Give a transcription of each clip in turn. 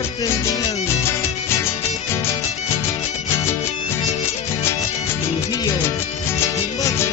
norte, Trujillo, Chimbote,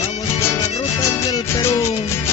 vamos por las rutas del Perú.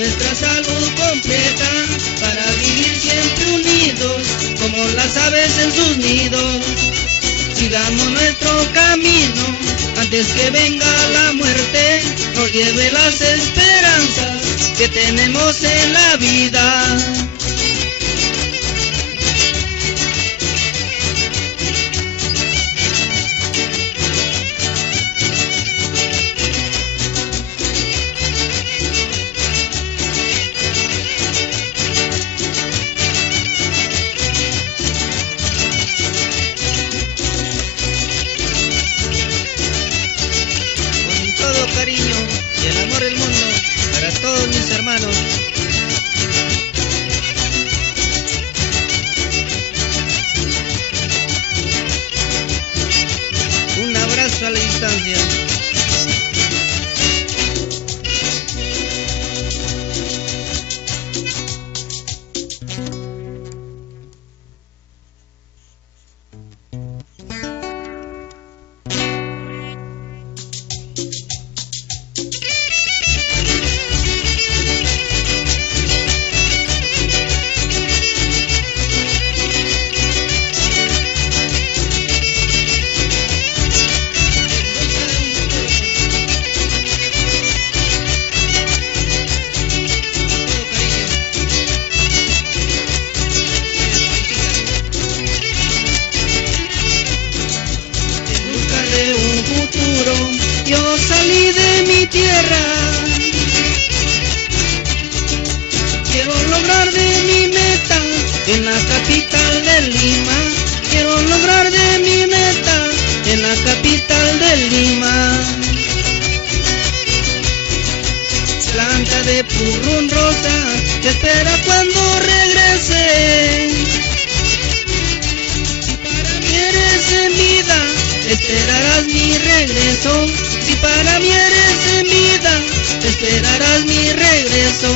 nuestra salud completa para vivir siempre unidos como en sus nidos. Sigamos nuestro camino antes que venga la muerte, nos lleve las esperanzas que tenemos en la vida. Cariño y el amor del mundo para todos mis hermanos. Un abrazo a la distancia. Yo salí de mi tierra, quiero lograr de mi meta en la capital de Lima. Quiero lograr de mi meta en la capital de Lima. Planta de purrún rosa que espera cuando regrese. Si para mí eres en vida, esperarás mi regreso. Si para mí eres en vida, esperarás mi regreso.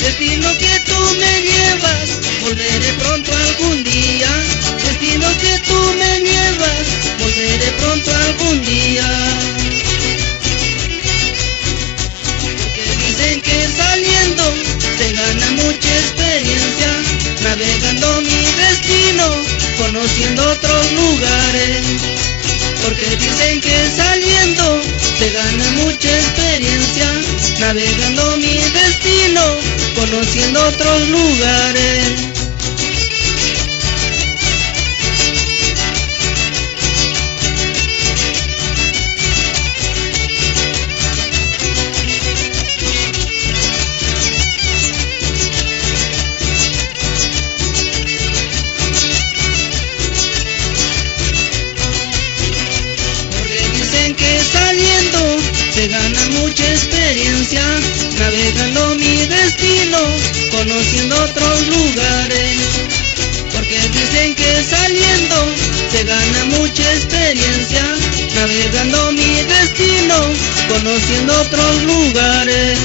Destino que tú me llevas, volveré pronto algún día. Destino que tú me llevas, volveré pronto algún día. Porque dicen que saliendo se gana mucha experiencia, navegando mi destino, conociendo otros lugares. Porque dicen que saliendo se gana mucha experiencia, navegando mi destino, conociendo otros lugares. Porque dicen que saliendo se gana mucha experiencia, navegando mi destino, conociendo otros lugares. Porque dicen que saliendo se gana mucha experiencia, navegando mi destino, conociendo otros lugares.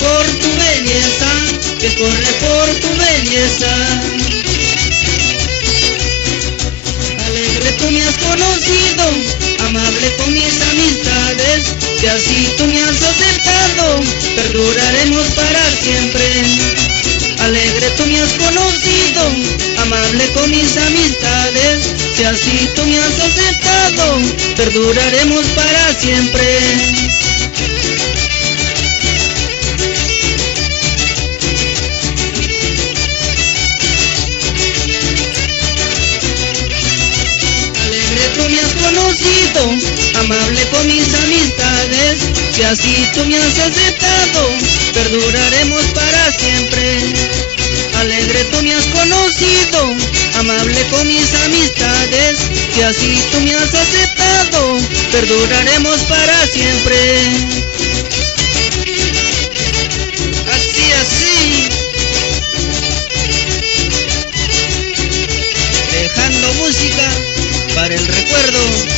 por tu belleza. Que corre por tu belleza. Alegre tú me has conocido, amable con mis amistades, si así tú me has aceptado, perduraremos para siempre. Alegre tú me has conocido, amable con mis amistades, si así tú me has aceptado, perduraremos para siempre. Me has conocido, amable con mis amistades, si así tú me has aceptado, perduraremos para siempre. Alegre tú me has conocido, amable con mis amistades, si así tú me has aceptado, perduraremos para siempre. Así, dejando música para el recuerdo.